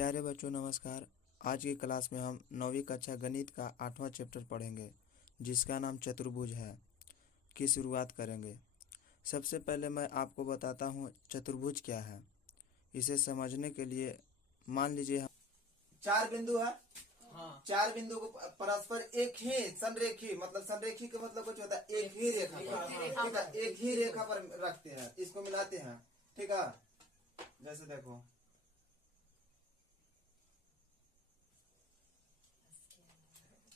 प्यारे बच्चों नमस्कार। आज की क्लास में हम 9वीं कक्षा गणित का 8वां चैप्टर पढ़ेंगे जिसका नाम चतुर्भुज है की शुरुआत करेंगे। सबसे पहले मैं आपको बताता हूँ चतुर्भुज क्या है। इसे समझने के लिए मान लीजिए चार बिंदु है। हाँ। चार बिंदु को परस्पर एक ही संरेखी मतलब संरेखी का मतलब कुछ होता है एक ही रेखा पर, ठीक है, एक ही रेखा पर रखते हैं, इसको मिलाते हैं, ठीक है। जैसे देखो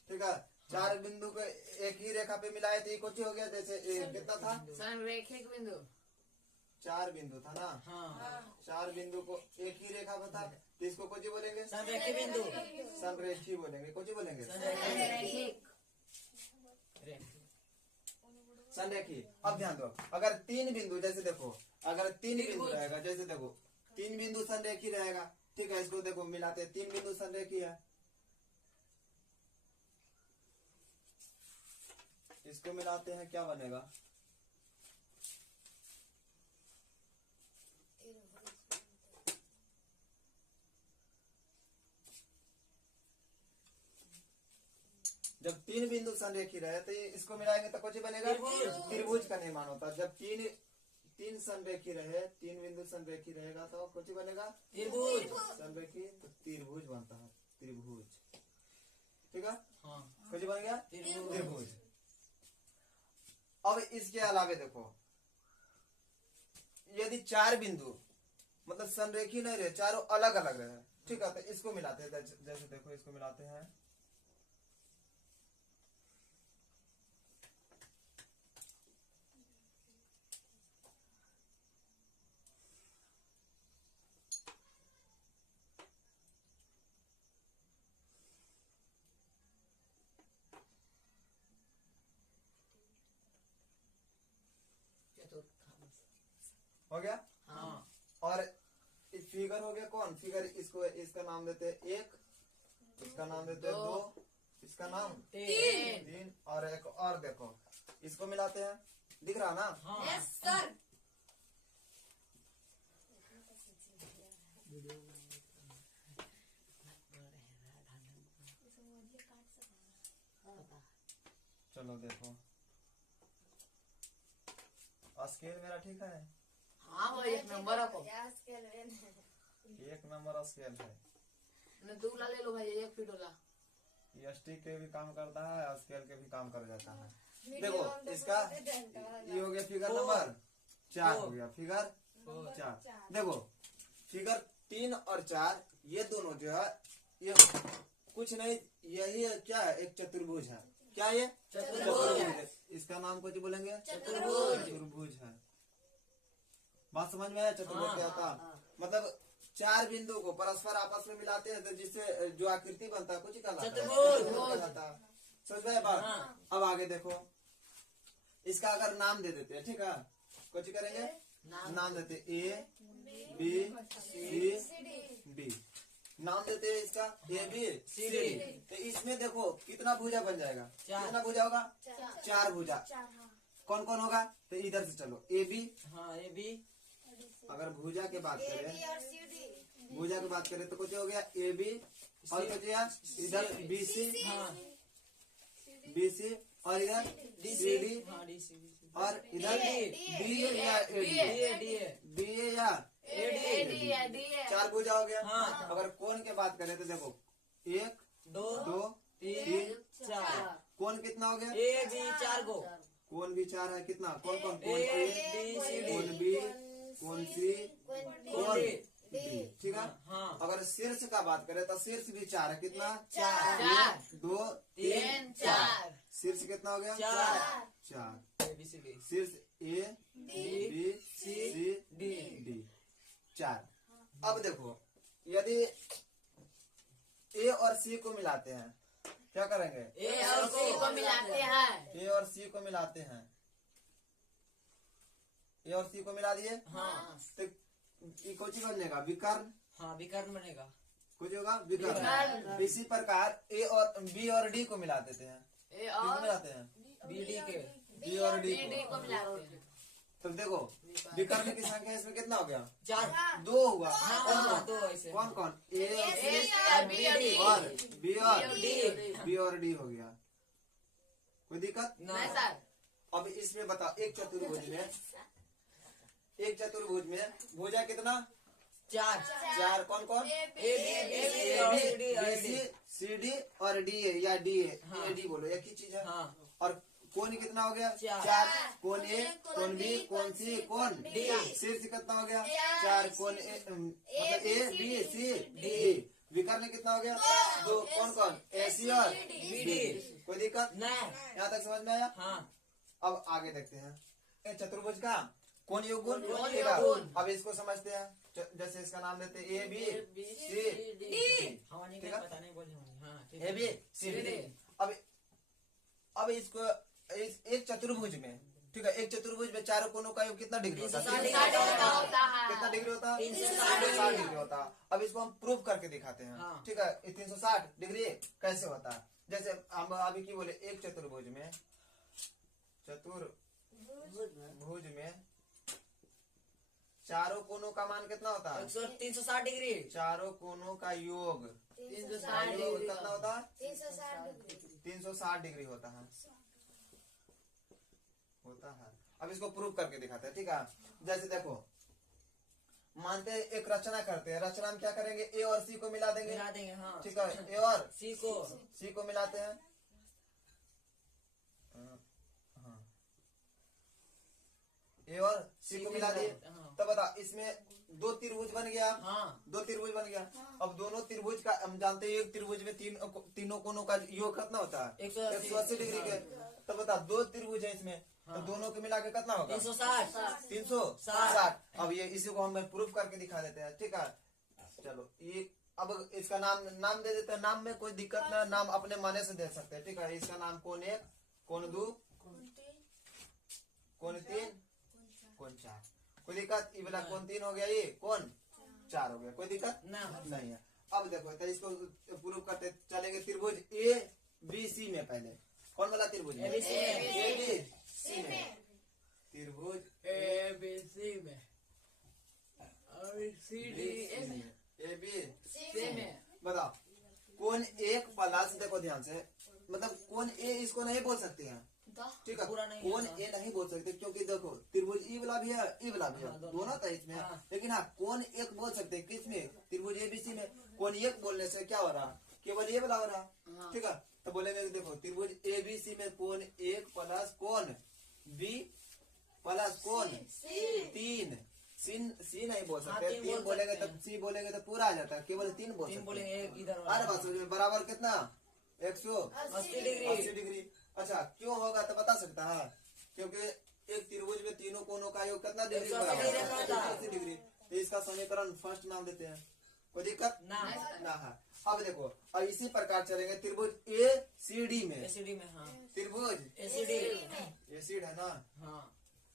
ठीक है, चार बिंदु को एक ही रेखा पे मिलाए थे, कुछ हो गया। जैसे कितना था संरेखिक बिंदु, चार बिंदु था ना। हाँ। चार बिंदु को एक ही रेखा पर था, तो इसको कुछ बोलेंगे संरेखी बिंदु, संरेखी बोलेंगे, कुछ बोलेंगे संरेखी। अब ध्यान दो, अगर तीन बिंदु जैसे देखो, अगर तीन बिंदु रहेगा, जैसे देखो तीन बिंदु संरेखी रहेगा, ठीक है। इसको देखो मिलाते, तीन बिंदु संरेखी है, इसको मिलाते हैं, क्या बनेगा? जब तीन बिंदु संरेखी रहे तो इसको मिलाएंगे तो कुछ बनेगा त्रिभुज का निर्माण होता है। जब तीन संरेखी रहे, तीन बिंदु संरेखी रहेगा तो कुछ बनेगा त्रिभुज संरेखी, तो त्रिभुज बनता है, त्रिभुज, ठीक है। कुछ बन गया त्रिभुज। अब इसके अलावे देखो, यदि चार बिंदु मतलब संरेखी नहीं रहे, चारों अलग अलग रहे, ठीक है, तो इसको मिलाते हैं। जैसे देखो इसको मिलाते हैं, हो गया। हाँ। और फिगर हो गया कौन फिगर, इसको इसका नाम देते हैं एक, इसका नाम देते हैं दो, इसका नाम तीन, और एक और देखो इसको मिलाते हैं, दिख रहा ना? हाँ। Yes sir. चलो देखो, स्केल मेरा ठीक है। हाँ वो एक नंबर है, एक नंबर स्केल है। न दूसरा ले लो भाई, 1 फीट वाला। ये स्टिक के भी काम करता है और स्केल के भी काम कर जाता है। देखो इसका ये हो गया फिगर नंबर 4 हो गया, फिगर 4। देखो फिगर 3 और 4 ये दोनों जो है ये कुछ नहीं, यही क्या है, एक चतुर्भुज है। क्या ये चतुर्भुज? इसका नाम कुछ बोलेंगे चतुर्भुज है। बात समझ में आया? चतुर्भुज क्या था? मतलब चार बिंदु को परस्पर आपस में मिलाते हैं तो जिससे जो आकृति बनता है कुछ कहलाता है। समझ में बात? अब आगे देखो, इसका अगर नाम दे देते हैं, ठीक है, कुछ करेंगे नाम देते ए बी सी डी, नाम देते हैं इसका ए बी सी डी। तो इसमें देखो कितना भुजा बन जाएगा, कितना भुजा होगा? 4 भुजा। कौन कौन होगा? तो इधर से चलो ए बी, हाँ ए बी। अगर भुजा की बात करें, भुजा की बात करें तो कुछ हो गया ए बी, और कुछ इधर बी सी, बी सी, और इधर सी डी, और इधर डी या डी या डी। 4 भुजा हो गया। अगर कोण की बात करें तो देखो 1 2 3 4, कोण कितना हो गया? ए बी 4 को, कोण भी 4 है। कितना? कौन कौन? कोण ए, कोण बी, कोण सी, कोण डी, ठीक है। अगर शीर्ष का बात करें तो शीर्ष भी 4 है। कितना? 4 2 3 4। शीर्ष कितना हो गया? 4। शीर्ष ए बी सी डी 4। अब देखो यदि ए और सी को मिलाते हैं, क्या करेंगे? ए और सी को मिलाते हैं, ए और सी को मिलाते हैं, ए और सी को मिला दिए। हाँ। तो कुछ बनेगा विकर्ण। हाँ विकर्ण बनेगा, कुछ होगा विकर्ण। इसी प्रकार ए और बी और डी को मिला देते हैं। ए और मिलाते हैं बी डी के, बी और डी को मिलाते हैं। तो देखो विकर्ण की संख्या इसमें कितना हो गया? 4 2 हुआ। हाँ 2 ऐसे कौन कौन? ए और सी और बी और बी और डी बी और डी हो गया। कोई दिक्कत? नहीं सर। अब इसमें बताओ एक चतुर्भुज में भुजा कितना? 4 चार। कौन कौन? A B C C D और डी ए या डी ए हाँ। डी बोलो, एक ही चीज है। हाँ और कोण कितना हो गया? 4 कोण ए, कोण बी, कोण सी, कोण डी। शीर्ष कितना हो गया? 4 कोण ए, मतलब ए बी सी डी। विकर्ण कितना हो गया? 2। कौन कौन? ए सी और बी। कोई दिक्कत? नहीं। यहाँ तक समझ में आया? हाँ अब आगे देखते हैं ए चतुर्भुज का कोण योग गुण। कोण ठीक है? योग गुण। अब इसको समझते हैं। जैसे इसका नाम देते हैं ए बी सी डी। हमारी ठीक है? पता नहीं बोले हमारी। हाँ ठीक ए बी सी डी। अब इसको एक चतुर्भुज में, ठीक है, एक चतुर्भुज में चारों कोनों का योग कितना डिग्री होता है? 360 कितना डिग्री होता है? 360 डिग्री होता है। अब इसको हम प्रूव करके दिखाते हैं। हाँ। ठीक है, 360 डिग्री कैसे होता है? जैसे हम अभी की बोले एक चतुर्भुज में चारों कोनों का मान कितना होता है? 360 डिग्री। चारों कोनों का योग 360 योग डिग्री कितना होता है? 360 360 डिग्री होता है। अब इसको प्रूव करके दिखाते हैं। ठीक है, जैसे देखो मानते हैं एक रचना करते हैं। रचना में क्या करेंगे? ए और सी को मिला देंगे। मिला देंगे। हाँ ठीक है, ए और सी को मिलाते हैं। हाँ, ए और सी को मिला दिए। हाँ। तब बता इसमें 2 त्रिभुज बन गया। हाँ 2 त्रिभुज बन गया। अब दोनों त्रिभुज का हम जानते हैं एक त्रिभुज में तीनों कोनों का योग कितना होता है? 180 डिग्री के। तब बता 2 त्रिभुज है इसमें, तो दोनों के मिला के कितना होगा? 360 360। अब ये इसी को हम प्रूफ करके दिखा देते हैं। ठीक है, चलो ये अब इसका नाम दे देते हैं। नाम में कोई दिक्कत ना, नाम अपने माने से दे सकते हैं। ठीक है, इसका नाम कोण 1, कोण 2, कोण 3, कोण 4। कोई दिक्कत? ये वाला कोण 3 हो गया, ये कोण 4 हो गया। कोई दिक्कत नहीं है। अब देखो तो इसको प्रूव करते चलेंगे। त्रिभुज ए बी सी में पहले कौन वाला त्रिभुज? ABC में। ए बी सी में त्रिभुज ए बी सी में और सी डी ए बी सी में। बताओ कोण 1 प्लस, देखो ध्यान से, मतलब कोण ए इसको नहीं बोल सकते हैं। ठीक है, पूरा नहीं कोण होता। ए नहीं बोल सकते क्योंकि देखो त्रिभुज ई वाला भी है, ई वाला भी है, हाँ, दोनों था इसमें। हाँ। लेकिन हाँ कोण 1 बोल सकते हैं। किसमें? त्रिभुज एबीसी में। कोण 1 बोलने से क्या हो रहा? केवल ये वाला हो रहा। हाँ। ठीक है, तो बोलेंगे देखो त्रिभुज एबीसी में कोण 1 प्लस कोण बी प्लस कोण 3। सी नहीं बोल हाँ, सकते। 3 3 बोल बोलेंगे सकते तो हैं। सी बोलेंगे तो पूरा आ जाता है। केवल 3 बोल सकते बोलेंगे हैं। एक इधर अरे बात समझ में बराबर कितना? 180 डिग्री। डिग्री। अच्छा क्यों होगा तो बता सकता है? क्योंकि एक त्रिभुज में तीनों कोनों का योग कितना डिग्री? 180 डिग्री का होता है। 180 डिग्री। तो इसका समीकरण फर्स्ट नाम देते हैं। कोई दिक्कत ना है। अब देखो अब इसी प्रकार चलेंगे त्रिभुज ए सी डी में। एसिडी में। हाँ त्रिभुज एसिडी। एसिड है ना? हाँ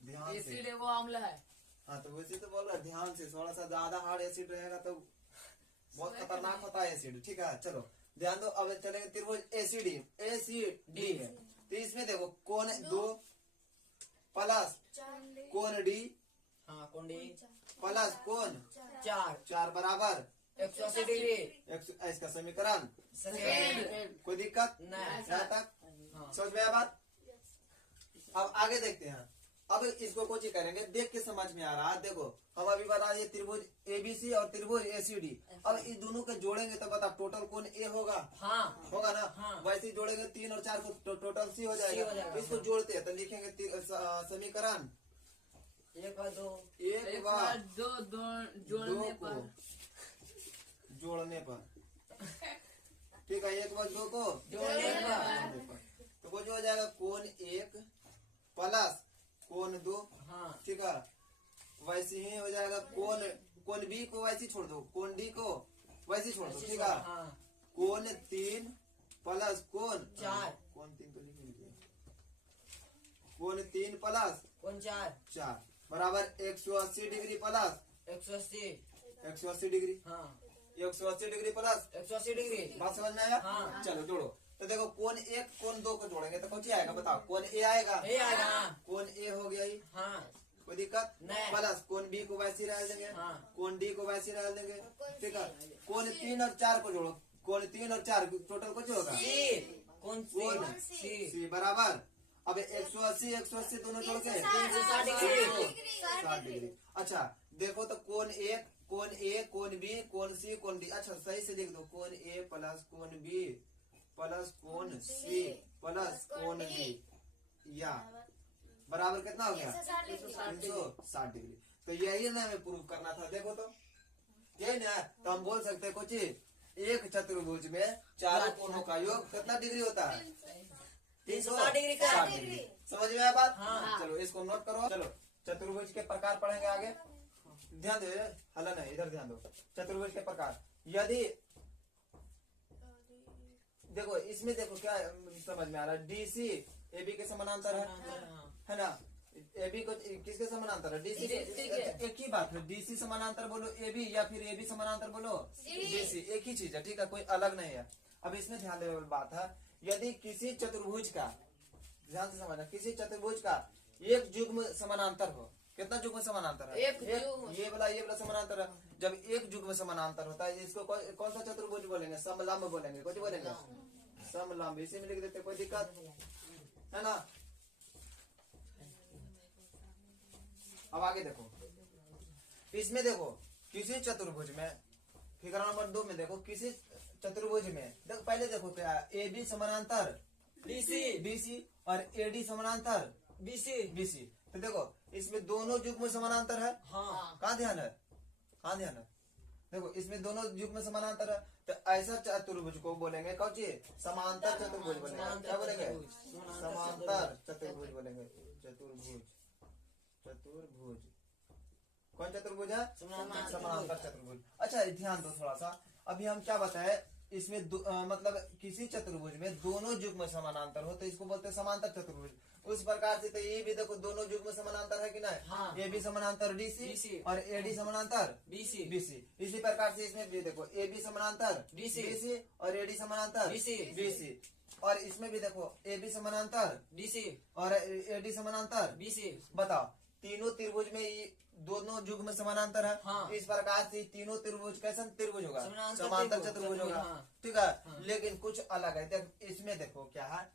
ध्यान से। एसिड वो अम्ल है। हाँ तो वैसे तो बोल रहा है, ध्यान से। थोड़ा सा ज्यादा हार्ड एसिड रहेगा तो बहुत खतरनाक होता है एसिड। ठीक है, चलो ध्यान दो। अब चलेंगे त्रिभुज एसीडी एसीडी में। तो इसमें देखो कोण 2 प्लस कोण डी हाँ कोण डी प्लस कोण 4 बराबर 180 डिग्री। इसका समीकरण सेकंड। कोई दिक्कत नहीं। यहाँ तक हाँ समझ में आया बात? अब आगे देखते हैं। अब इसको कुछ ही करेंगे, देख के समझ में आ रहा है। देखो हम अभी बता दिए त्रिभुज एबीसी और त्रिभुज एसीडी। अब इस दोनों को जोड़ेंगे तो बता टोटल कोण ए होगा। हाँ होगा ना? हाँ। वैसे ही जोड़ेंगे 3 और 4 को टोटल सी हो सी हो जाएगा। जाएगा। इसको जोड़ते हैं तो लिखेंगे समीकरण 1 और 2 1 व दो जोड़ने 2 को पर जोड़ने पर। ठीक है, 1 व 2 को जोड़ने पर। तो वो जो हो जाएगा कोण 1 प्लस कोण 2। हाँ ठीक है, वैसे ही हो जाएगा कोण बी को वैसे ही छोड़ दो, कोण डी को वैसे ही छोड़ दो। ठीक है, हाँ कोण 3 प्लस कोण 4 कोण 3 तो लिख लीजिए। कोण 3 प्लस कोण 4 बराबर 180 डिग्री प्लस 180। 180 डिग्री। हाँ 180 डिग्री प्लस 180 डिग्री। बात समझ में आया? हाँ। चलो जोड़ो। तो देखो कोण 1 कोण 2 को जोड़ेंगे तो कौन सी आएगा? बताओ। कोण ए आएगा। ये आएगा। हाँ कोण ए हो गया ही। हाँ कोई दिक्कत नहीं। प्लस कोण बी को वैसे ही रह देंगे, हाँ। कोण डी को वैसे ही रह देंगे, ठीक है। कोण 3 और 4 को जोड़ो, कोण 3 और 4 टोटल को जोड़ोगा कौन सी सी बराबर। अब 180 दोनों जोड़ के 360 60 डिग्री। अच्छा देखो तो कोण ए, कोण बी, कोण सी, कोण डी। अच्छा सही से लिख दो, कोण ए प्लस कोण बी प्लस कोण सी प्लस कोण डी, या बराबर कितना हो गया 360 डिग्री। तो यही ना हमें प्रूव करना था। देखो तो यही ना, तो हम बोल सकते हैं कुछ एक चतुर्भुज में चारों कोणों का योग कितना डिग्री होता है 360 डिग्री का। 60 डिग्री। समझ में आया बात? हाँ। चलो इसको नोट करो। चलो चतुर्भुज के प्रकार पढ़ेंगे आगे। ध्यान दो, हला नहीं, इधर ध्यान दो। चतुर्भुज के प्रकार, यदि देखो इसमें देखो क्या समझ में आ रहा है, डीसी एबी के समानांतर है ना। एबी को किसके समानांतर है, डीसी। एक ही बात है, डीसी समानांतर बोलो एबी या फिर एबी समानांतर बोलो डीसी, एक ही चीज है, ठीक है, कोई अलग नहीं है। अब इसमें ध्यान देने वाली बात है, यदि किसी चतुर्भुज का, ध्यान से समझना, किसी चतुर्भुज का एक युग्म समानांतर हो, कितना युग्म समानांतर है, एक युग्म। ये वाला समानांतर है। जब एक युग्म समानांतर होता है इसको कौन सा चतुर्भुज बोलेंगे, समलंब बोलेंगे। कुछ बोलेंगे समलंब, इसी में लिख देते, कोई दिक्कत है ना। अब आगे देखो, इसमें देखो किसी चतुर्भुज में, फिगर नंबर 2 में देखो, किसी चतुर्भुज में देखो, पहले देखो क्या ए बी समानांतर बीसी और एडी समानांतर बीसी। तो देखो इसमें दोनों युग्म समानांतर है। हाँ। कहाँ ध्यान है, देखो इसमें दोनों युग्म समानांतर है। तो ऐसा चतुर्भुज को बोलेंगे कौन सी, समांतर चतुर्भुज बोलेंगे। क्या बोलेंगे, समांतर चतुर्भुज बोलेंगे। चतुर्भुज कौन चतुर्भुज है, समांतर चतुर्भुज। अच्छा ध्यान दो थोड़ा सा, अभी हम क्या बताए, इसमें मतलब किसी चतुर्भुज में दोनों युग्म समानांतर हो तो इसको बोलते हैं समांतर चतुर्भुज। उस प्रकार से तो ये भी देखो दोनों युग्म समानांतर है कि नहीं, हाँ। ए बी समानांतर डीसी और एडी समानांतर बीसी। इसी प्रकार से इसमें भी देखो ए बी समानांतर डीसी और एडी समानांतर बीसी। और इसमें भी देखो ए बी समानांतर और एडी समानांतर बताओ, तीनों त्रिभुज में ये दोनों युग्म समानांतर है। हाँ। इस प्रकार से तीनों त्रिभुज कैसा त्रिभुज होगा, समानांतर समांतर त्रिभुज, चतुर्भुज होगा, हाँ। ठीक है। हाँ। लेकिन कुछ अलग है, इसमें देखो क्या है,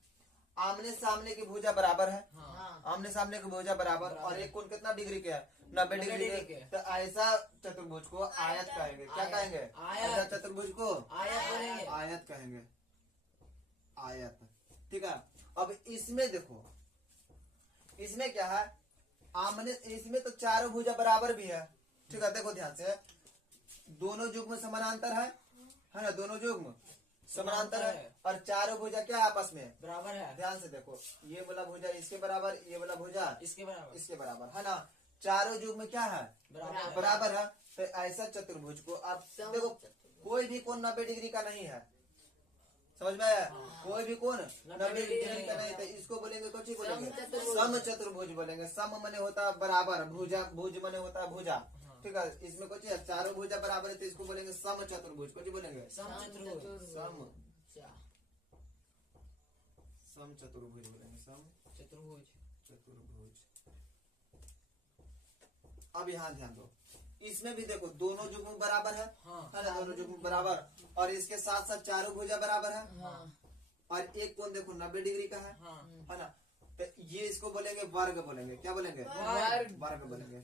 आमने सामने की भुजा बराबर है, हाँ। आमने सामने की भुजा बराबर, और एक कोण कितना डिग्री के है, 90 डिग्री के। तो ऐसा चतुर्भुज को आयत कहेंगे। क्या कहेंगे, ऐसा चतुर्भुज को आयत कहेंगे, आयत, ठीक है। अब इसमें देखो, इसमें क्या है, आमने, इसमें तो चारों भुजा बराबर भी है, ठीक है। देखो ध्यान से, दोनों युग्म समानांतर है ना, दोनों युग्म समानांतर है, और चारों भुजा क्या आपस में बराबर है। ध्यान से देखो, ये वाला भुजा इसके बराबर, ये वाला भुजा इसके बराबर है ना। चारों युग्म क्या है, बराबर है। तो ऐसा चतुर्भुज को आप देखो, कोई भी कोण 90 डिग्री का नहीं है, समझ में आया, कोई भी कोण 90 डिग्री का नहीं। तो इसको बोलेंगे कौन सी बोलेंगे, सम चतुर्भुज बोलेंगे। सम मने होता है बराबर, भुज मने होता है भुजा, ठीक है। इसमें कुछ चारों भुजा बराबर है तो इसको बोलेंगे सम चतुर्भुज। कुछ बोलेंगे सम चतुर्भुज बोलेंगे, सम चतुर्भुज। अब यहाँ ध्यान दो, इसमें भी देखो दोनों युग्म बराबर है, है ना, दोनों युग्म बराबर, और इसके साथ साथ चारों भुजा बराबर है, और एक कोण देखो 90 डिग्री का है ना। तो ये इसको बोलेंगे वर्ग बोलेंगे। क्या बोलेंगे, वर्ग बोलेंगे।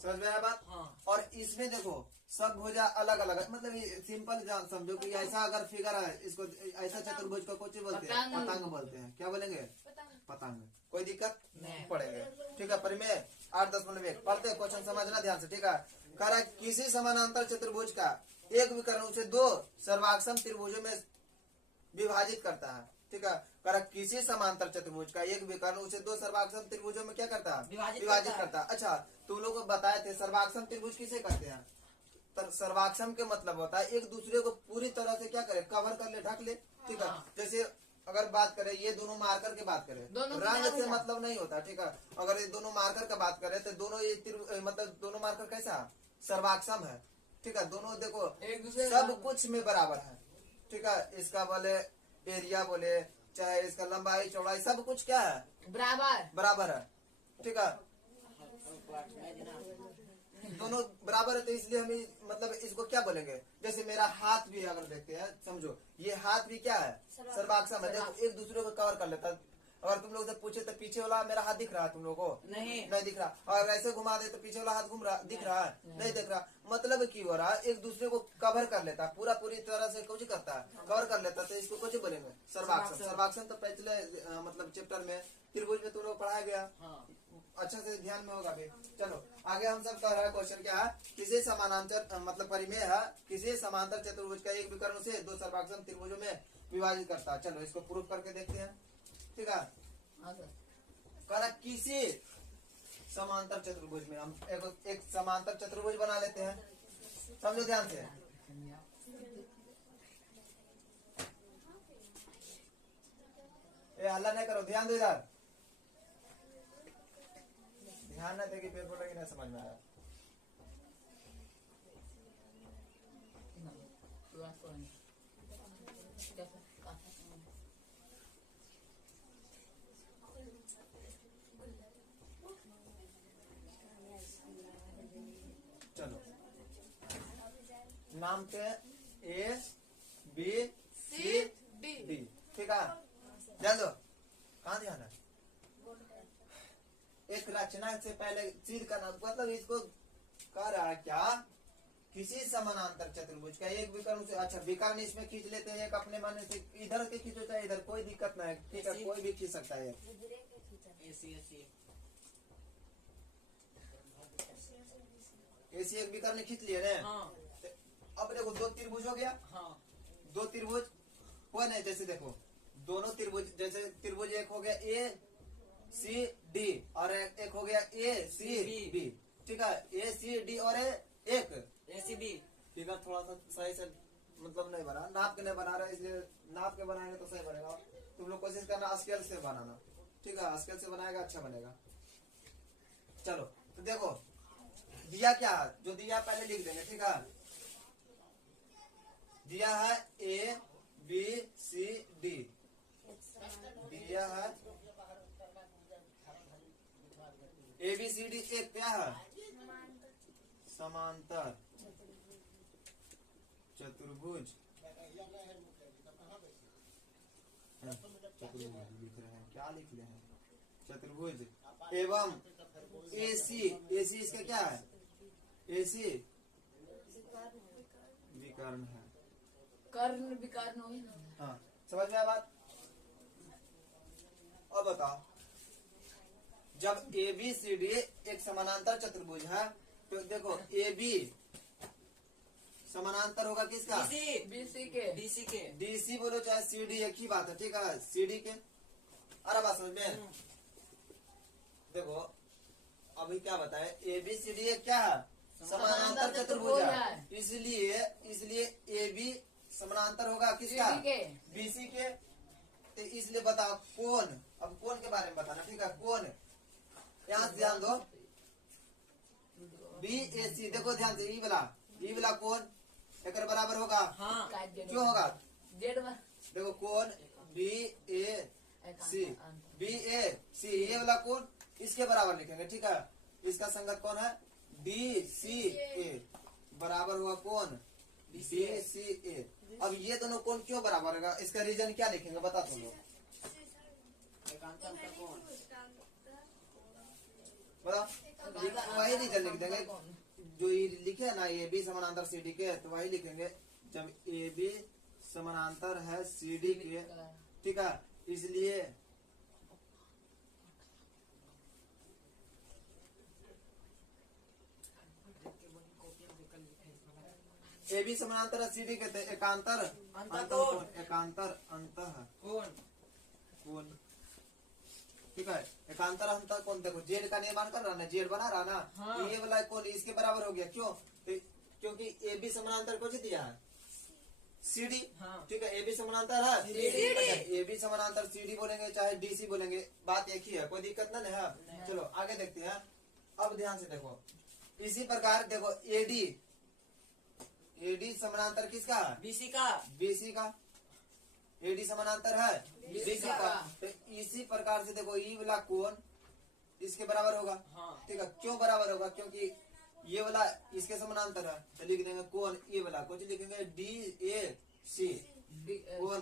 समझ में आया बात? और इसमें देखो सब भुजा अलग अलग है, मतलब ये सिंपल जान समझो कि ऐसा अगर फिगर है, इसको ऐसा चतुर्भुज को कुछ बोलते हैं, पतंग बोलते हैं। क्या बोलेंगे, पतंग। कोई दिक्कत नहीं पड़ेगा, ठीक है। पर में 8.1 पढ़ते, क्वेश्चन समझना ध्यान से, ठीक है। कह रहा है किसी समानांतर चतुर्भुज का एक विकर्ण उसे दो सर्वाक्षम त्रिभुजों में विभाजित करता है, ठीक है। कह रहा किसी समांतर चतुर्भुज का एक विकर्ण उसे दो सर्वाक्षम त्रिभुजों में क्या करता है, विभाजित करता है। अच्छा तुम लोग को बताए थे सर्वाक्षम त्रिभुज किसे कहते हैं। सर्वाक्षम के मतलब होता है एक दूसरे को पूरी तरह से क्या करे, कवर कर ले, ढक ले, ठीक है। जैसे अगर बात करें, ये दोनों मार्कर की बात करें, रंग से मतलब नहीं होता, ठीक है। अगर ये दोनों मार्कर का बात करें तो दोनों ये मतलब दोनों मार्कर कैसा सर्वाक्षम है, ठीक है। दोनों देखो एक दूसरे सब कुछ में बराबर है, ठीक है। इसका बोले एरिया बोले, चाहे इसका लंबाई चौड़ाई, सब कुछ क्या है, बराबर बराबर है, ठीक है। दोनों बराबर है, तो इसलिए हम मतलब इसको क्या बोलेंगे। जैसे मेरा हाथ भी अगर देखते हैं, समझो ये हाथ भी क्या है, सर्वाक्षम है। देखो एक दूसरे को कवर कर लेता है। अगर तुम लोग से पूछे तो पीछे वाला मेरा हाथ दिख रहा है तुम लोगों को? नहीं दिख रहा। और ऐसे घुमा दे तो पीछे वाला हाथ घूम रहा दिख रहा है? नहीं दिख रहा। मतलब की हो रहा है, एक दूसरे को कवर कर लेता है, पूरी तरह से कुछ करता है, कवर कर लेता है, तो इसको कुछ बोलेंगे सर्वाक्षम। सर्वाक्षम तो पिछले मतलब चैप्टर में त्रिभुज में तुम लोग पढ़ाया गया, अच्छा से ध्यान में होगा भी। चलो आगे हम सब कर रहे हैं। क्वेश्चन क्या है, किसी समानांतर मतलब परिमेय है, किसी समांतर चतुर्भुज का एक विकर्ण से दो सर्वाक्षम त्रिभुजों में विभाजित करता है। चलो इसको प्रूफ करके देखते हैं। ठीक है, करा किसी समांतर चतुर्भुज में हम एक समांतर चतुर्भुज बना लेते हैं। समझो ध्यान से, हल्ला नहीं करो, ध्यान दो इधर। ध्यान न देगी पेपर लगे नहीं समझ में आया। चलो नाम के ए बी सी डी। ठीक है, ध्यान दो। कहाँ ध्यान है? एक रचना से पहले चीज का नाम, मतलब इसको कह रहा है क्या, किसी समानांतर चतुर्भुज का एक विकर्ण से, अच्छा विकर्ण इसमें खींच लेते हैं एक अपने मन से, इधर के खींचो चाहे इधर, कोई दिक्कत नहीं है। ठीक है, कोई भी खींच सकता है। ऐसी एक विकर्ण खींच लिए ना। अब देखो दो त्रिभुज हो गया। दो त्रिभुज हुआ नहीं, जैसे देखो दोनों त्रिभुज, जैसे त्रिभुज एक हो गया ए सी डी और एक हो गया ए सी बी। ठीक है, ए सी डी और एक ए सी बी। ठीक है, थोड़ा सा सही से मतलब नहीं बना, नाप के नहीं बना रहे, इसलिए नाप के बनाएंगे तो सही बनेगा। तुम लोग कोशिश करना स्केल से बनाना। ठीक है, स्केल से बनाएगा अच्छा बनेगा। चलो तो देखो दिया क्या है, जो दिया पहले लिख देंगे। ठीक है, दिया है ए बी सी डी, दिया है ए बी सी डी। एक क्या है, समांतर चतुर्भुज। चतुर्भुज लिख रहे हैं, क्या लिख रहे हैं, चतुर्भुज एवं एसी। एसी इसका क्या है, एसी विकर्ण है। कर्ण विकर्ण हुई ना। हाँ, समझ में आया बात? अब बताओ, जब ए बी सी डी एक समानांतर चतुर्भुज है, तो देखो ए बी समानांतर होगा किसका, बीसी के। डीसी बोलो चाहे सी डी, एक ही बात है। ठीक है, सी डी के। अरे बात समझ में। देखो अभी क्या बताए, ए बी सी डी क्या है, समानांतर चतुर्भुज है। इसलिए ए बी समानांतर होगा किसका, बीसी के। तो इसलिए बताओ कौन, अब कौन के बारे में बताना। ठीक है, कौन, यहाँ से ध्यान दो, बी ए सी। देखो ध्यान से, ई वाला कौन एक बराबर होगा। क्यों होगा, देखो कौन बी ए सी, बी ए सी, ये वाला कौन इसके बराबर लिखेंगे। ठीक है, इसका संगत कौन है, डी सी ए बराबर हुआ कौन, डी सी ए। अब ये दोनों कौन क्यों बराबर होगा, इसका रीजन क्या लिखेंगे बता तुम लोग, बताओ। वही रीजन लिख देंगे जो ये लिखे है ना, ए बी समानांतर सी डी के, तो वही लिखेंगे। जब ए बी समानांतर है सी डी के, ठीक है, इसलिए ए बी समानांतर सी डी कहते हैं। एकांतर एकांतर अंतः कौन। ठीक है, एकांतर अंतः कौन। देखो जेड का निर्माण कर रहा ना, जेड बना रहा ना। हाँ। ये वाला कौन इसके बराबर हो गया। क्यों, क्योंकि ए बी समानांतर को दिया है सी डी। हाँ। ठीक है, ए बी समानांतर है ए बी समानांतर सी डी बोलेंगे चाहे डी सी बोलेंगे, बात एक ही है, कोई दिक्कत नहीं है। चलो आगे देखते हैं। अब ध्यान से देखो, इसी प्रकार देखो एडी समानांतर किसका, बीसी का। एडी समानांतर है बीसी का। तो इसी प्रकार से देखो ई वाला कोण इसके बराबर होगा। हाँ। ठीक है, क्यों बराबर होगा? क्योंकि ये वाला इसके समानांतर है, तो लिख देंगे कोण ये वाला कुछ लिखेंगे DAC कोण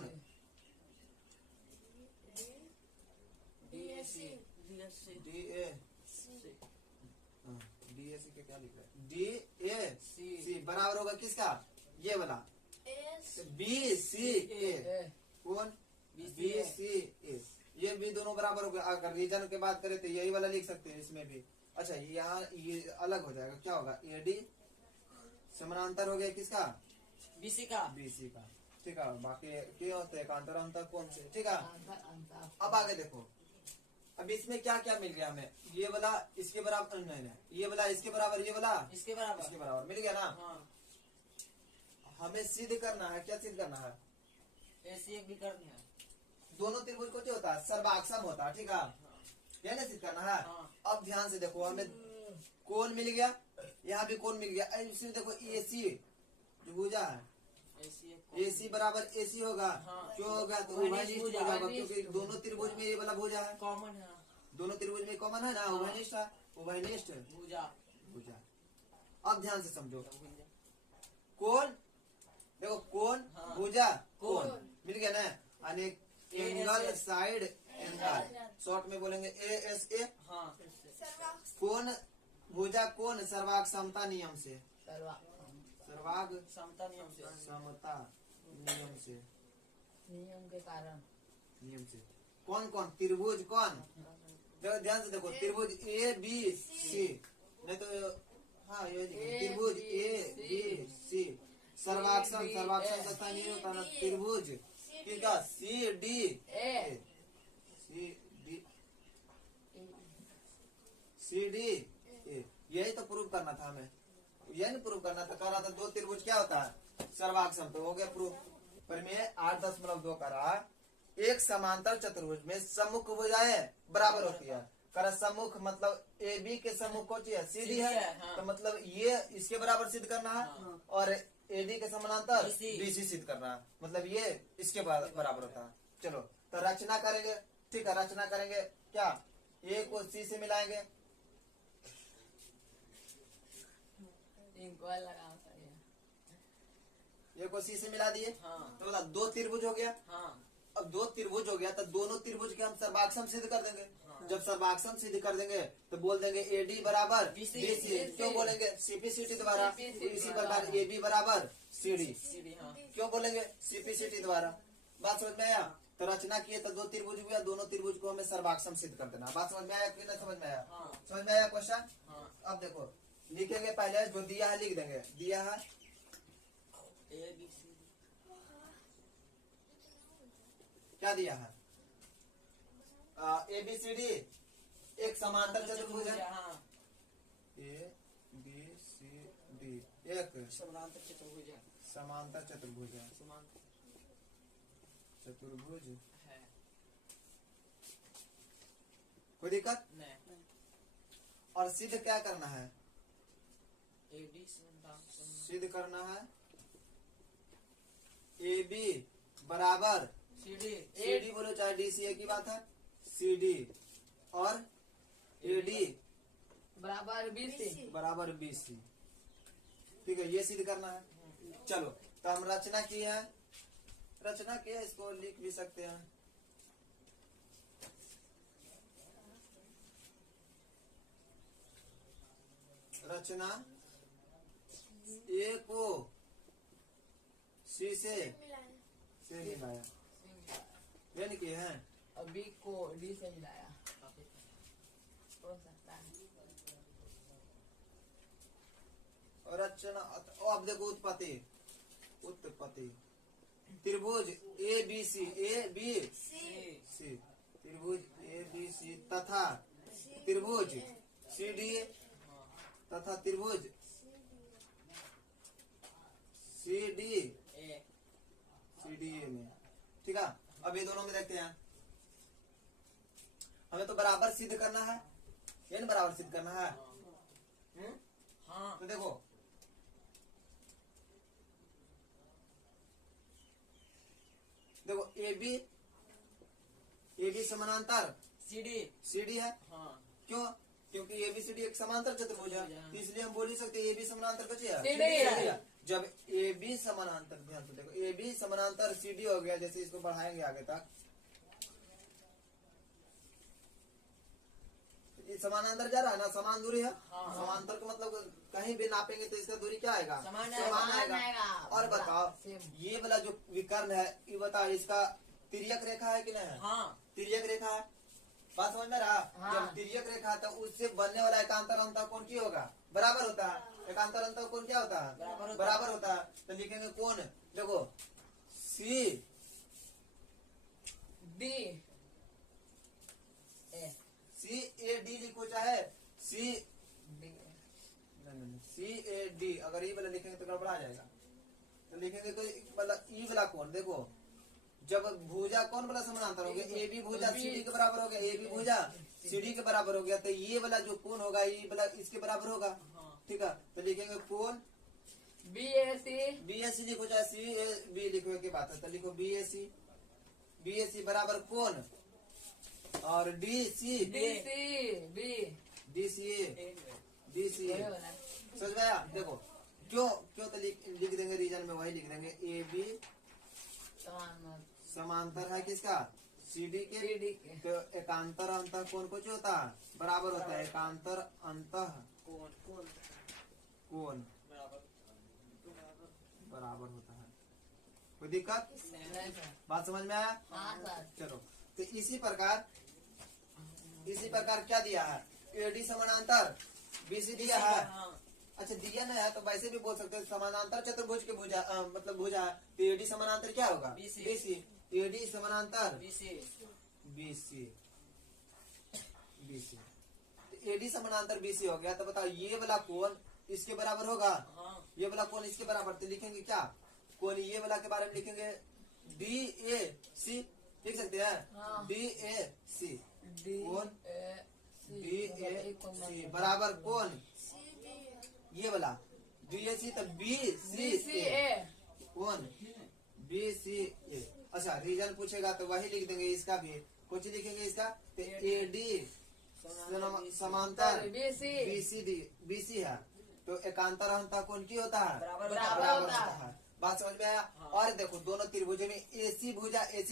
DAC के क्या लिख रहा है? DAC बराबर होगा किसका? ये वाला BCA कोण BCA। ये भी दोनों बराबर हो गया। अगर रीजन की बात करें तो यही वाला लिख सकते हैं इसमें भी। अच्छा, यहाँ ये अलग हो जाएगा, क्या होगा? AD समानांतर हो गया किसका? BC का। ठीक है, बाकी क्या होते हैं? कांतर अंतर कौन से? ठीक है, अब आगे देखो। अब इसमें क्या क्या मिल गया हमें? ये वाला इसके बराबर नहीं, ये वाला इसके बराबर, ये वाला इसके बराबर मिल गया ना। हाँ। हमें सिद्ध करना है, क्या सिद्ध करना है? ऐसी एक भी करनी है। दोनों त्रिभुज को क्या होता है? सर्वाक्षम होता है। ठीक है, यह ना सिद्ध करना है। हाँ। अब ध्यान से देखो, हमें कोण मिल गया, यहाँ भी कोण मिल गया। इसमें देखो AC जो भुजा है, AC बराबर AC होगा। हाँ। क्यों होगा? तो उभयनिष्ठ उभयनिष्ठ भुजा होगा, भुजा। क्योंकि दोनों त्रिभुज में ये वाला भुजा है। कॉमन है। दोनों त्रिभुज में कॉमन है ना, उभयनिष्ठ है। उभयनिष्ठ भुजा। अब ध्यान से समझो, कोण देखो, कोण हाँ। भुजा कोण। मिल गया ना। यानी एंगल, साइड एंगल, शॉर्ट में बोलेंगे ASA। हाँ। कोण भुजा कोण सर्वांग समता नियम से, सर्वांग समता नियम से। समता नियम से, नियम के कारण। नियम से कौन कौन त्रिभुज कौन? देखो ध्यान से देखो, त्रिभुज ABC नहीं तो हाँ ये त्रिभुज ABC सर्वाक्षम तथा नहीं होता ना। त्रिभुज किसका? CD यही तो प्रूव करना था हमें, यही प्रूव करना था। कह रहा था दो त्रिभुज क्या होता है? सर्वाक्षम। तो हो गया प्रूफ। पर मैं 8.2 करा, एक समांतर चतुर्भुज में सम्मुख भुजाएं बराबर होती है। कर सम्मुख मतलब AB के सम्मुख कौन सी है? CD है। हाँ। तो मतलब ये इसके बराबर सिद्ध करना है। हाँ। और AD के समानांतर BC BC सिद्ध करना है, मतलब ये इसके बराबर होता है। चलो तो रचना करेंगे। ठीक है, रचना करेंगे क्या? A को C से मिलाएंगे, A को C से मिला दिए। हाँ। तो बोला दो त्रिभुज हो गया। हाँ। अब दो त्रिभुज हो गया तो दोनों त्रिभुज के हम सर्वाक्षम सिद्ध कर देंगे। हाँ। जब सर्वाक्षम सिद्ध कर देंगे तो बोल देंगे AD बराबर BC। BC। क्यों बोलेंगे? CPCT द्वारा। CPCT इसी प्रकार AB बराबर CD। CD हाँ। क्यों बोलेंगे? CPCT द्वारा। बात समझ में आया? तो रचना किए तो दो त्रिभुज हुआ, दोनों त्रिभुज को हमें सर्वाक्षम सिद्ध कर देना। बात समझ में आया कि नहीं समझ में आया? हाँ। समझ में आया क्वेश्चन? हाँ। अब देखो लिखेंगे, पहले जो दिया है लिख देंगे। दिया है ABC क्या दिया है? ABCD एक समांतर चतुर्भुज है। हाँ। ABCD एक समांतर चतुर्भुज है। समांतर चतुर्भुज है। समांतर चतुर्भुज है। कोई दिक्कत? नहीं। और सिद्ध क्या करना है? AD सिद्ध करना है AB बराबर CD बोलो चाहे DCA की बात है। CD और AD बराबर BC। ठीक है, ये सिद्ध करना है। चलो तो हम रचना की है, इसको लिख भी सकते हैं। रचना A को C से मिलाया, ये नहीं किए हैं। अभी को D से मिलाया हो सकता है। और रचना अब देखो उत्पत्ति त्रिभुज ABC त्रिभुज ABC तथा त्रिभुज CDA तथा त्रिभुज CDA में। ठीक है, अब ये दोनों में देखते हैं। हमें तो बराबर सिद्ध करना है, ये ना बराबर सिद्ध करना है। हाँ। तो देखो AB समानांतर CD CD है। हाँ। क्यों? क्योंकि ABCD एक समांतर चतुर्भुज है, तो इसलिए हम बोल ही सकते AB समानांतर कच्चे CD है। जब AB समानांतर, ध्यान से देखो, AB समानांतर CD हो गया, जैसे इसको बढ़ाएंगे आगे तक, समानांतर जा रहा है ना, समान दूरी है। हाँ। समांतर का मतलब कहीं भी नापेंगे तो इसका दूरी क्या आएगा? समान आएगा। और बताओ ये वाला जो विकर्ण है, ये बताओ इसका तिर्यक रेखा है कि नहीं है? हाँ। तिर्यक रेखा है, बात समझ में रहा? हाँ। जब तिर्यक रेखा है तो उससे बनने वाला एकांतर अंतः कोण क्या होगा? बराबर होता है। एकांतर अंतः कोण क्या होता है? बराबर होता है। तो लिखेंगे कोण, देखो सी D CAD लिखो, चाहे CAD, अगर ई वाला लिखेंगे तो गड़बड़ा जाएगा। तो लिखेंगे तो मतलब ई वाला कोण, देखो जब भुजा कौन वाला समानांतर हो गया? AB भुजा CD के बराबर हो गया, AB भुजा CD के बराबर हो गया, तो ये वाला जो कोण होगा ये वाला इसके बराबर होगा। ठीक है, तो लिखेंगे कोण BAC लिखो, चाहे CAB लिखो, की बात है। तो लिखो BAC बराबर कोण, और DCA समझ में आया? देखो क्यों तो लिख देंगे, रीजन में वही लिख देंगे, AB समांतर है किसका? CD के। तो एकांतर अंतः कोण कुछ होता है? बराबर होता है। एकांतर अंतः कोण बराबर होता है। कोई दिक्कत? बात समझ में आया? चलो, तो इसी प्रकार क्या दिया है? AD समानांतर BC दिया है। अच्छा, दिया नहीं है तो वैसे भी बोल सकते हैं, समानांतर चतुर्भुज के भुजा मतलब भुजा, तो AD समानांतर क्या होगा? BC। AD समानांतर BC। AD समानांतर BC हो गया, तो बताओ ये वाला कोण इसके बराबर होगा? ये वाला कोण इसके बराबर, तो लिखेंगे क्या? कोण ये वाला के बारे में लिखेंगे DAC, लिख सकते हैं DAC, कोण DAC बराबर कोण ये वाला DAC, तो BCA कोण BCA। अच्छा, रीजन पूछेगा तो वही लिख देंगे, इसका भी कुछ लिखेंगे इसका, तो AD समांतर BC है, तो एकांतर अंतः कोण की होता है? बराबर होता है। बात समझ में आया? और देखो दोनों त्रिभुजों में AC भुजा AC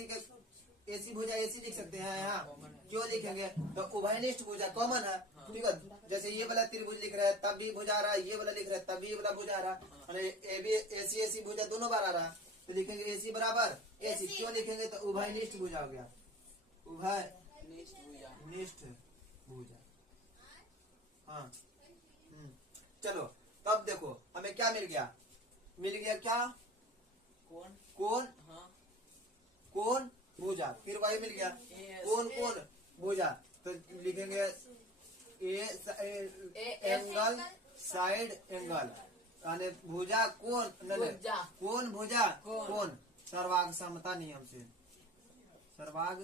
लिख सकते हैं यहाँ, क्यों लिखेंगे? तो उभयनिष्ठ भुजा कॉमन है। ठीक है, जैसे ये वाला त्रिभुज लिख रहा है तब भी भुजा आ रहा है, ये वाला लिख रहा है तब भी ये वाला भुजा आ रहा है, AC भुजा दोनों बार आ रहा है, तो लिखेंगे AC बराबर AC। क्यों लिखेंगे? तो उभयनिष्ठ भुजा हो गया, उभयनिष्ठ भुजा। हाँ, चलो तब देखो हमें क्या मिल गया? क्या? कोण भुजा, फिर वही मिल गया कोण भुजा, तो लिखेंगे एंगल साइड एंगल, यानी भुजा कोण भुजा कोण सर्वांग समता नियम से, सर्वांग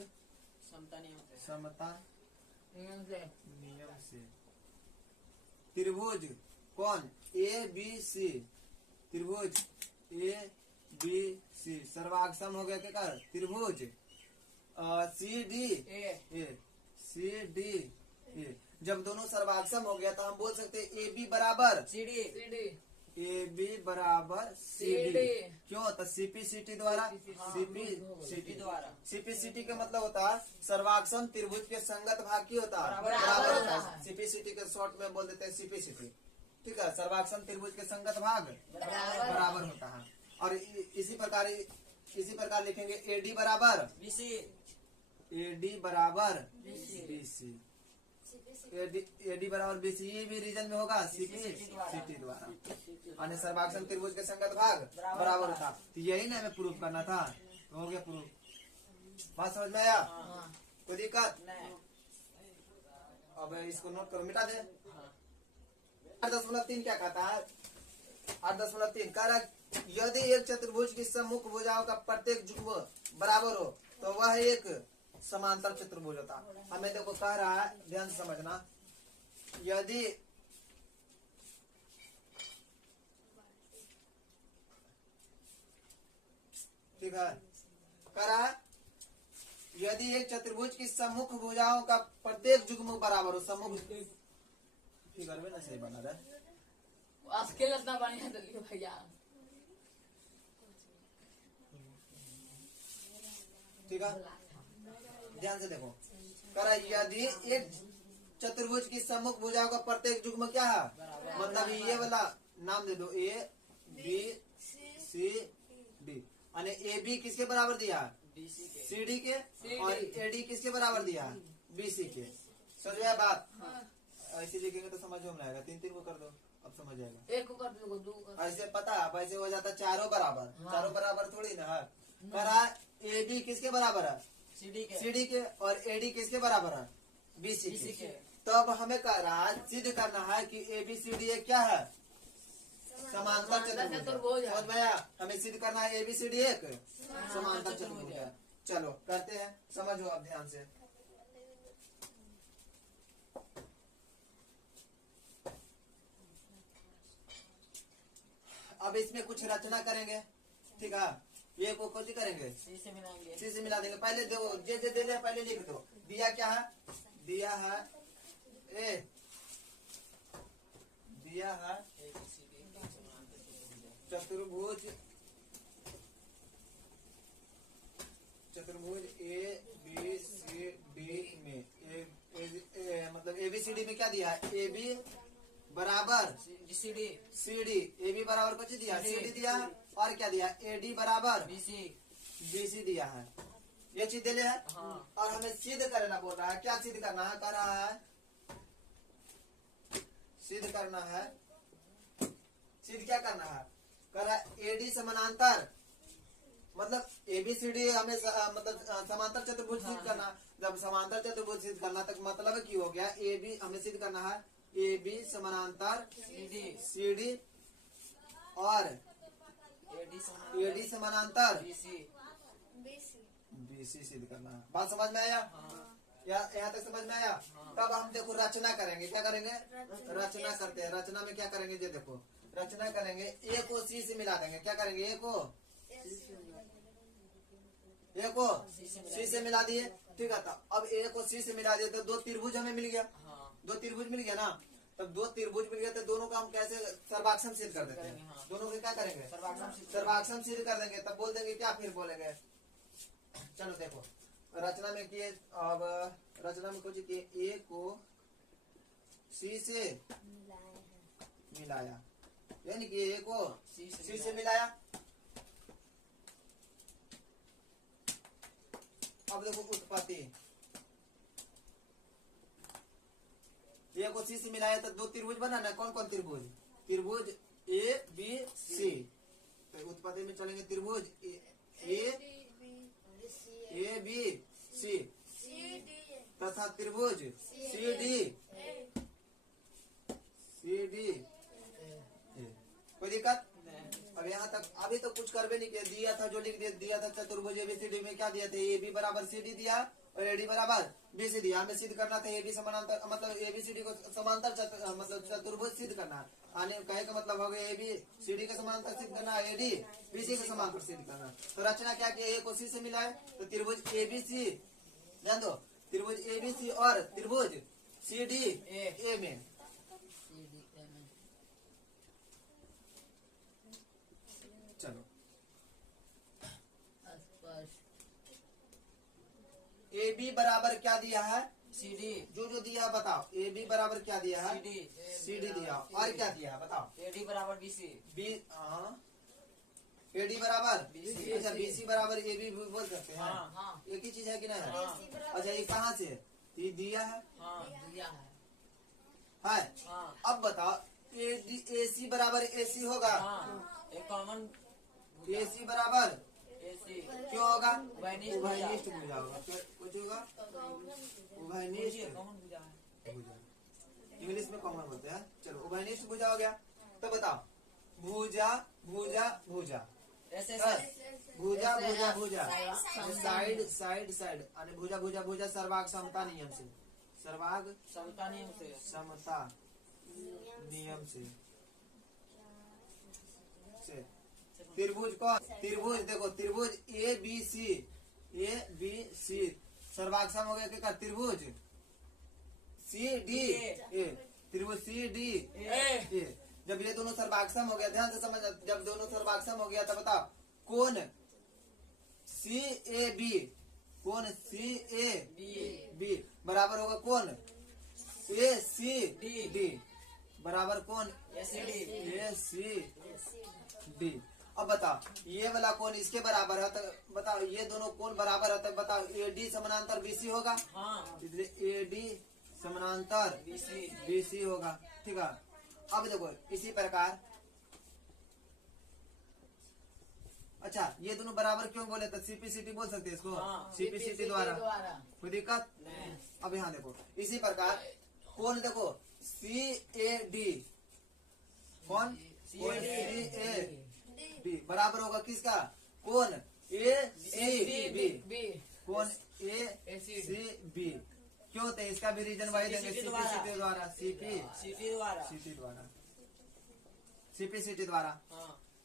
समता नियम से त्रिभुज कौन? ABC, त्रिभुज ABC सर्वांग हो गया क्या? त्रिभुज CDA। जब दोनों सर्वांग हो गया तो हम बोल सकते हैं AB बराबर AB बराबर CD। क्यों? तो CPCT द्वारा CPCT का मतलब होता है सर्वांग त्रिभुज के संगत भाग की होता है, बराबर होता है। CPCT के शॉर्ट में बोल देते हैं CPCT। ठीक है, सर्वांग त्रिभुज के संगत भाग बराबर होता है। और इसी प्रकार लिखेंगे AD बराबर BC, AD बराबर BC, ये भी रीजन में होगा CPCT द्वारा, यानी सर्वांग त्रिभुज के संगत भाग बराबर होता। तो यही ना हमें प्रूफ करना था, तो हो गया प्रूफ। बात समझ में आया? कोई दिक्कत? अब इसको नोट करो, मिटा दे। 8.3 क्या कहता है? 8.3 कह रहा है यदि एक चतुर्भुज की सम्मुख भुजाओं का प्रत्येक जुग्म बराबर हो तो वह एक समांतर चतुर्भुज होता। हमें देखो कह रहा है, ध्यान से समझना, यदि ठीक है कह रहा है यदि एक चतुर्भुज की सम्मुख भुजाओं का प्रत्येक युग्म बराबर हो, सम्मुख फिगर में ना सही बना रहा है। स्केल इतना बढ़िया दिल्ली भैया। ठीक है, ध्यान से देखो। करा यदि एक चतुर्भुज की सम्मुख भुजाओं का प्रत्येक युग्म क्या है, मतलब ये वाला नाम दे दो, ए बी सी डी, यानी ए बी किसके बराबर दिया, सी डी के, और ए डी किसके बराबर दिया, बी सी के। समझ में आया बात? ऐसे लिखेंगे तो समझ में आएगा। 3 3 को कर दो, अब समझ आएगा। एक को कर दो, दो को कर ऐसे पता है, अब ऐसे हो जाता चारों बराबर। चारों बराबर थोड़ी ना है। करा ए बी किसके बराबर है, सी डी के, और ए डी किसके बराबर है, बी सी के। तो अब हमें सिद्ध करना है कि ए बी सी डी एक क्या है, समांतर चतुर्भुज है। समझ में आया? हमें सिद्ध करना है ए बी सी डी एक समांतर चतुर्भुज है। चलो करते हैं, समझो अब ध्यान से। अब इसमें कुछ रचना करेंगे, ठीक है। ये को कुछ करेंगे, सी से मिलाएंगे, सी से मिला देंगे। पहले दो जे जे दे रहे पहले लिख दो। दिया क्या है, दिया है ए, दिया है चतुर्भुज, चतुर्भुज ए बी सी डी में मतलब ए बी सी डी में क्या दिया है, ए बी बराबर C D, C D, A B बराबर कुछ दिया, सी डी दिया, और क्या दिया, ए डी बराबर बी सी, बी सी दिया है। ये चीज दिले है। और हमें सिद्ध करना बोल रहा है। क्या सिद्ध करना है, कर रहा है सिद्ध करना है। सिद्ध क्या करना है, कर रहा है ए डी समानांतर, मतलब ए बी सी डी हमें मतलब समांतर चतुर्भुज सिद्ध करना। जब समांतर चतुर्भुज सिद्ध करना तक मतलब की हो गया, ए बी हमें सिद्ध करना है, ए बी समानांतर सी डी और ए डी समानांतर बी सी सिद्ध करना है। बात समझ में आया? यहाँ तक समझ में आया? तब हम देखो रचना करेंगे। क्या करेंगे, रचना करते हैं। रचना में क्या करेंगे, ये देखो रचना करेंगे। ए को सी से मिला देंगे। क्या करेंगे, ए को सी से मिला दिए, ठीक है। तो अब ए को सी से मिला दिए तो दो त्रिभुज हमें मिल गया। दो त्रिभुज मिल गया ना, तब दो त्रिभुज मिल गया तो दोनों का हम कैसे सर्वाक्षम सिद्ध कर देते हैं। दोनों के क्या करेंगे, सर्वाक्षम सिद्ध कर देंगे। तब बोल देंगे क्या, फिर बोलेंगे। चलो देखो रचना में किए। अब रचना में कुछ किए, ए को सी से मिलाया, यानी कि ए को सी से मिलाया। अब देखो उत्पत्ति, ए को सी से मिलाया तो दो त्रिभुज बनाना। कौन कौन त्रिभुज, त्रिभुज ए बी सी। तो उत्पत्ति में चलेंगे त्रिभुज ए बी सी तथा त्रिभुज सी डी। कोई दिक्कत? अब यहाँ तक अभी तो कुछ करवे नहीं किया। दिया था जो लिख दिया था चतुर्भुज ए बी सी डी में क्या दिया था, ए बी बराबर सी डी दिया और ए डी बराबर बी सी डी। हमें सिद्ध करना था ए बी समानांतर, मतलब ए बी सी डी को समांतर मतलब चतुर्भुज सिद्ध करना। आने कहे का मतलब हो गया ए बी सी डी का समांतर सिद्ध करना, ए डी बी सी का समांतर सिद्ध करना। तो रचना क्या किया, ए को सी से मिलाए तो त्रिभुज ए बी सी, ध्यान दो, त्रिभुज ए बी सी और त्रिभुज सी डी ए में। चलो ए बी बराबर क्या दिया है, सी डी, जो दिया बताओ। ए बी बराबर क्या दिया है, सी डी दिया, और क्या दिया है बताओ। ए डी बराबर बी सी, ए डी बराबर अच्छा बी सी बराबर ए बी बोल सकते हैं। एक ही चीज है कि नहीं? अच्छा ये कहाँ से, ये दिया है, दिया है। अब बताओ ए सी बराबर ए सी होगा, एक कॉमन ए सी बराबर एसी क्यों होगा, उभयनिष्ठ उभयनिष्ठ भुजा होगा। कुछ होगा उभयनिष्ठ कॉमन भुजा है। भुजा, इंग्लिश में कॉमन बोलते हैं। चलो उभयनिष्ठ भुजा हो गया। तो बताओ भुजा भुजा भुजा, ऐसे भुजा भुजा भुजा, साइड साइड साइड, यानी भुजा भुजा भुजा सर्वाग समता नियम से, सर्वाग समता नियम से, समता नियम से। त्रिभुज को त्रिभुज देखो, त्रिभुज ए बी सी सर्वाक्षम हो गया क्या त्रिभुज सी डी ए, त्रिभुज सी डी ए। जब ये दोनों सर्वाक्षम हो गया, ध्यान से समझना, जब दोनों सर्वाक्षम हो गया तब बताओ कोण सी ए बी, कोण सी ए बी बराबर होगा कोण ए सी डी बराबर कोण ए सी डी। अब बताओ ये वाला कोण इसके बराबर है, तो बताओ ये दोनों कोण बराबर है, तो बताओ ए डी समानांतर बीसी होगा, इसलिए ए डी समानांतर बीसी होगा। ठीक है, अब देखो इसी प्रकार, अच्छा ये दोनों बराबर क्यों बोले, तो सीपीसीटी बोल सकते हैं इसको, सीपीसीटी द्वारा कोई दिक्कत। अब यहाँ देखो इसी प्रकार कौन देखो सी ए डी, कौन सी ए डी बराबर होगा किसका, कौन ए सी बी, कौन ए सी बी। क्यों, तो इसका भी रीजन वही देंगे सीपीसीटी द्वारा, सीपीसीटी द्वारा।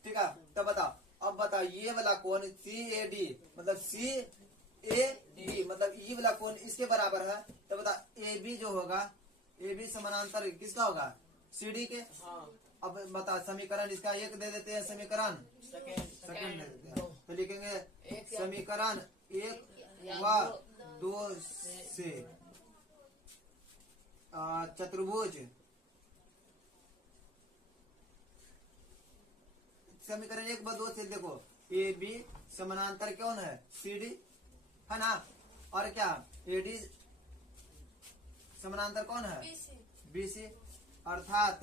ठीक है, तो बताओ, अब बताओ ये वाला कोण सी ए डी मतलब सी ए डी मतलब ये वाला कोण इसके बराबर है, तो बताओ ए बी जो होगा, ए बी समानांतर किसका होगा, सी डी के। अब बता समीकरण इसका एक दे देते हैं, समीकरण सेकंड दे देते हैं, तो लिखेंगे समीकरण 1 व 2 से चतुर्भुज, समीकरण 1 व 2 से देखो ए बी समानांतर कौन है, सी डी है ना, और क्या ए डी समानांतर कौन है, बी सी, अर्थात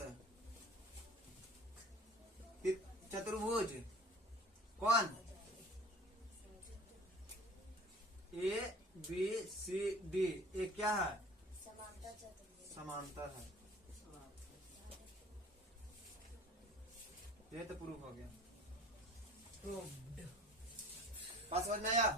चतुर्भुज कौन ए बी सी डी, ये क्या है, समांतर है। ये तो प्रूफ हो गया, बात समझ में आया।